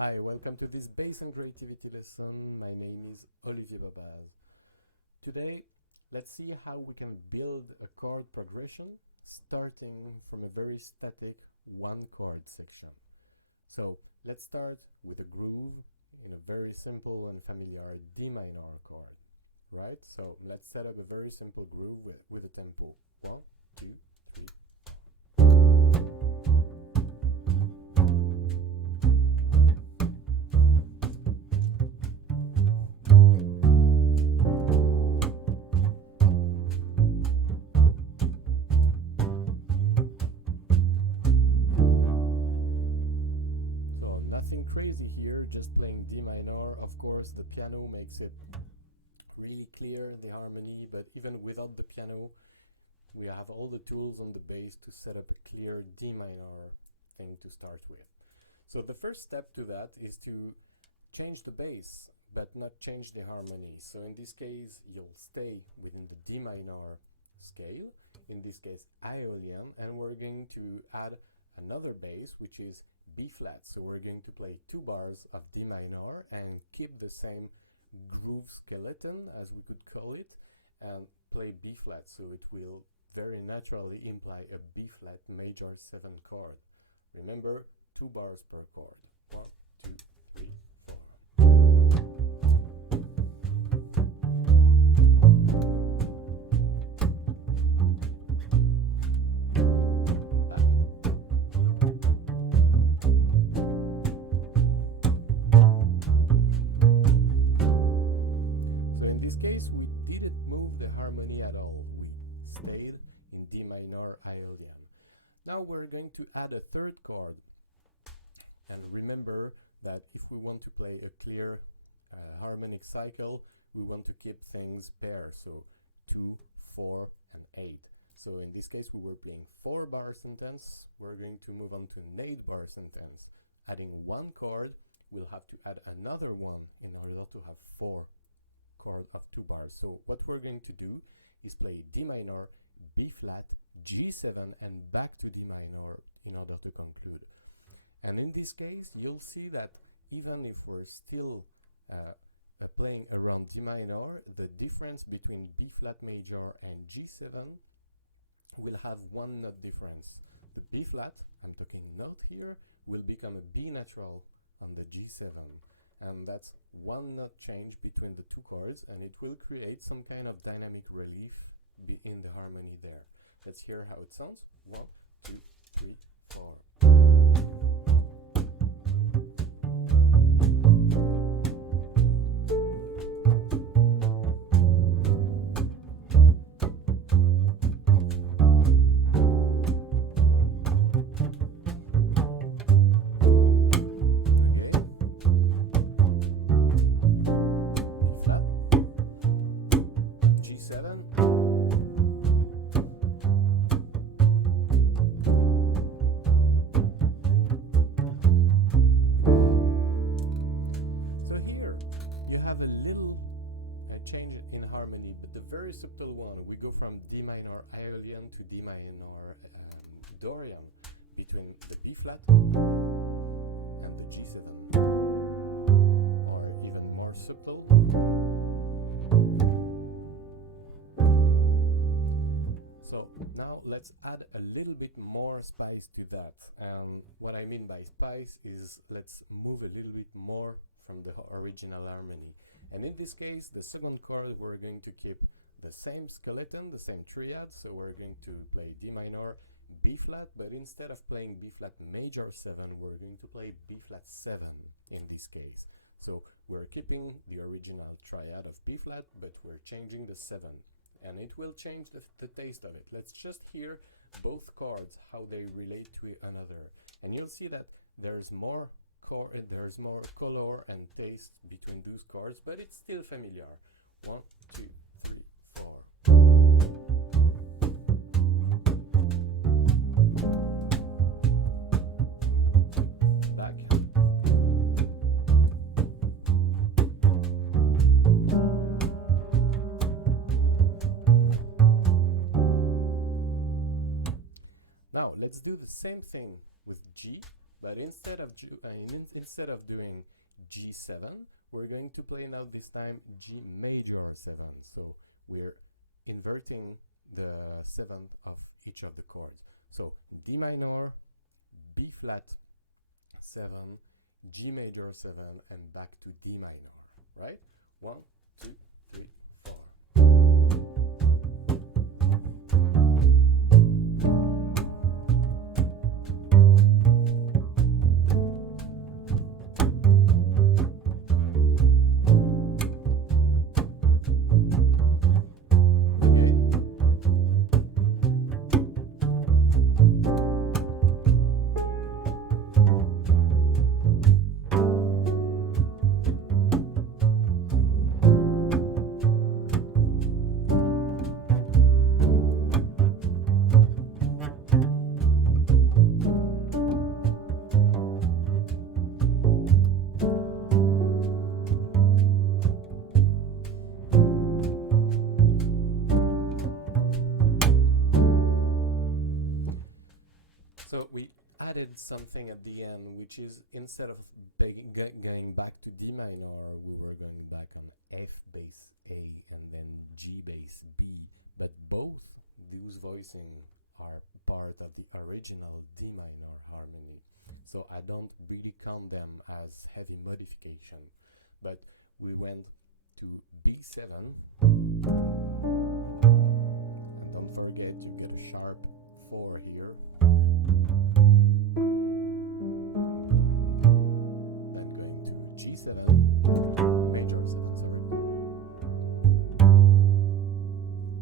Hi, welcome to this bass and creativity lesson. My name is Olivier Babaz. Today, let's see how we can build a chord progression starting from a very static one chord section. So let's start with a groove in a very simple and familiar D minor chord, right? So let's set up a very simple groove with a tempo. 1, 2, 3. Crazy here, just playing D minor. Of course, the piano makes it really clear, the harmony, but even without the piano, we have all the tools on the bass to set up a clear D minor thing to start with. So the first step to that is to change the bass, but not change the harmony. So in this case, you'll stay within the D minor scale, in this case aeolian, and we're going to add another bass, which is B flat. So we're going to play 2 bars of D minor and keep the same groove skeleton, as we could call it, and play B flat. So it will very naturally imply a B flat major 7 chord. Remember, 2 bars per chord. 1, 2, 3, 4. D minor aeolian. Now we're going to add a third chord, and remember that if we want to play a clear harmonic cycle, we want to keep things paired, so 2, 4, and 8. So in this case we were playing 4 bar sentence, we're going to move on to an 8 bar sentence. Adding 1 chord, we'll have to add another one in order to have 4 chords of 2 bars. So what we're going to do is play D minor, B flat, G7, and back to D minor in order to conclude. And in this case, you'll see that even if we're still playing around D minor, the difference between B flat major and G7 will have 1 note difference. The B flat, I'm talking note here, will become a B natural on the G7. And that's 1 note change between the 2 chords, and it will create some kind of dynamic relief in the harmony there. Let's hear how it sounds. 1, 2, 3, 4. Very subtle one. We go from D minor aeolian to D minor dorian between the B flat and the G7, or even more subtle. So now let's add a little bit more spice to that. And what I mean by spice is let's move a little bit more from the original harmony. And in this case, the second chord, we're going to keep the same skeleton, the same triad, so we're going to play D minor, B flat, but instead of playing B flat major 7, we're going to play B flat 7 in this case. So we're keeping the original triad of B flat, but we're changing the 7, and it will change the taste of it. Let's just hear both chords, how they relate to another, and you'll see that there's more color and taste between those chords, but it's still familiar. 1, 2, 3, 4. Back. Now let's do the same thing with G, But instead of doing G7, we're going to play now this time G major 7. So we're inverting the seventh of each of the chords. So D minor, B flat 7, G major 7, and back to D minor, right? 1, 2, 3, 4. So we added something at the end, which is instead of going back to D minor, we were going back on F bass A and then G bass B. But both those voicing are part of the original D minor harmony. So I don't really count them as heavy modification. But we went to B7. And don't forget you get a sharp 4 here. Major 7, sorry.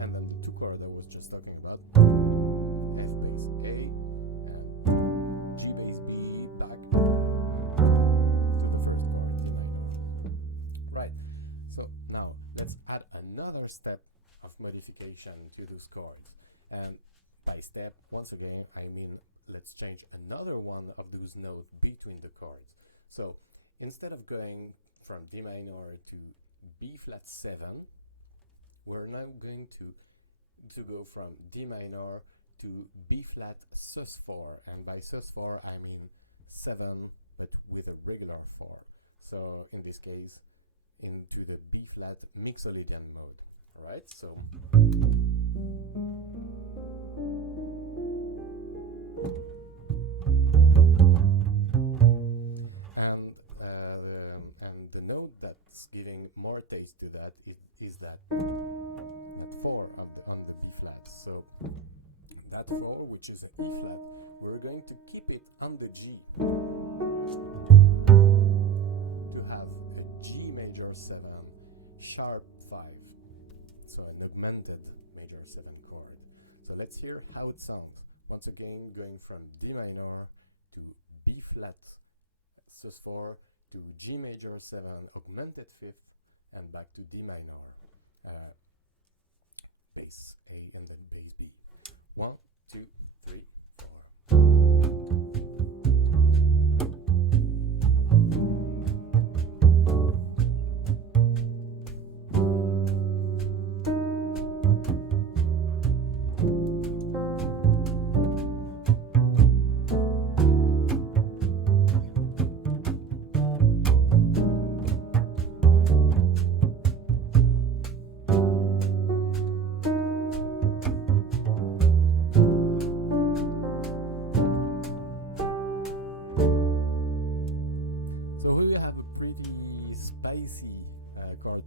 And then the two chords I was just talking about, F bass A and G bass B back to the first chord, D minor. Right, so now let's add another step of modification to those chords. And by step, once again, I mean let's change another one of those notes between the chords. So instead of going from D minor to B flat 7, we're now going to go from D minor to B flat sus4, and by sus4 I mean 7 but with a regular 4. So in this case into the B flat mixolydian mode. Alright, so the note that's giving more taste to that is that 4 on the B flat. So that 4, which is an E flat, we're going to keep it on the G to have a G major 7 sharp 5, so an augmented major 7 chord. So let's hear how it sounds. Once again, going from D minor to B flat sus4 to G major 7 augmented 5th and back to D minor, bass A and then bass B. 1, 2, 3, 4.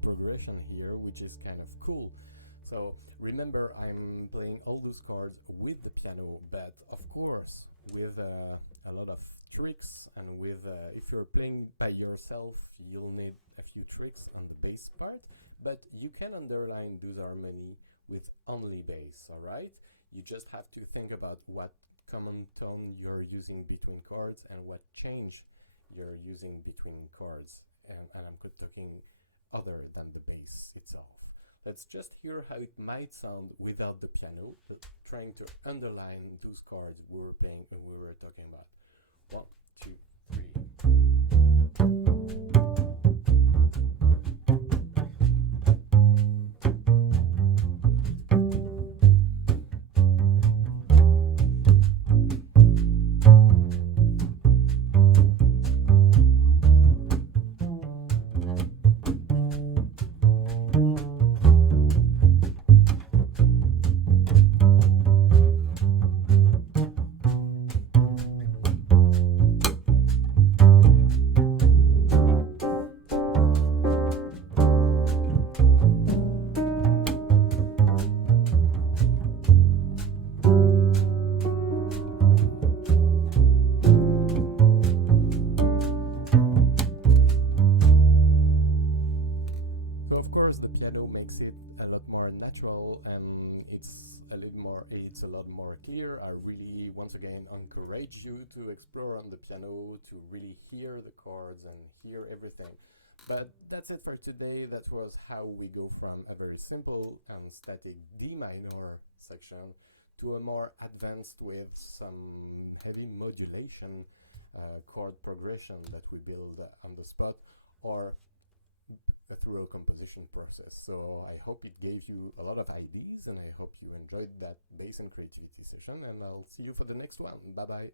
Progression here, which is kind of cool. So remember, I'm playing all those chords with the piano, but of course with a lot of tricks, and with if you're playing by yourself, you'll need a few tricks on the bass part, but you can underline those harmony with only bass. All right, you just have to think about what common tone you're using between chords and what change you're using between chords, and I'm talking other than the bass itself. Let's just hear how it might sound without the piano, trying to underline those chords we were playing and we were talking about. 1, 2, 3. it's a lot more clear. I really, once again, encourage you to explore on the piano, to really hear the chords and hear everything. But that's it for today. That was how we go from a very simple and static D minor section to a more advanced with some heavy modulation chord progression that we build on the spot or through a composition process. So I hope it gave you a lot of ideas, and I hope you enjoyed that bass and creativity session, and I'll see you for the next one. Bye bye.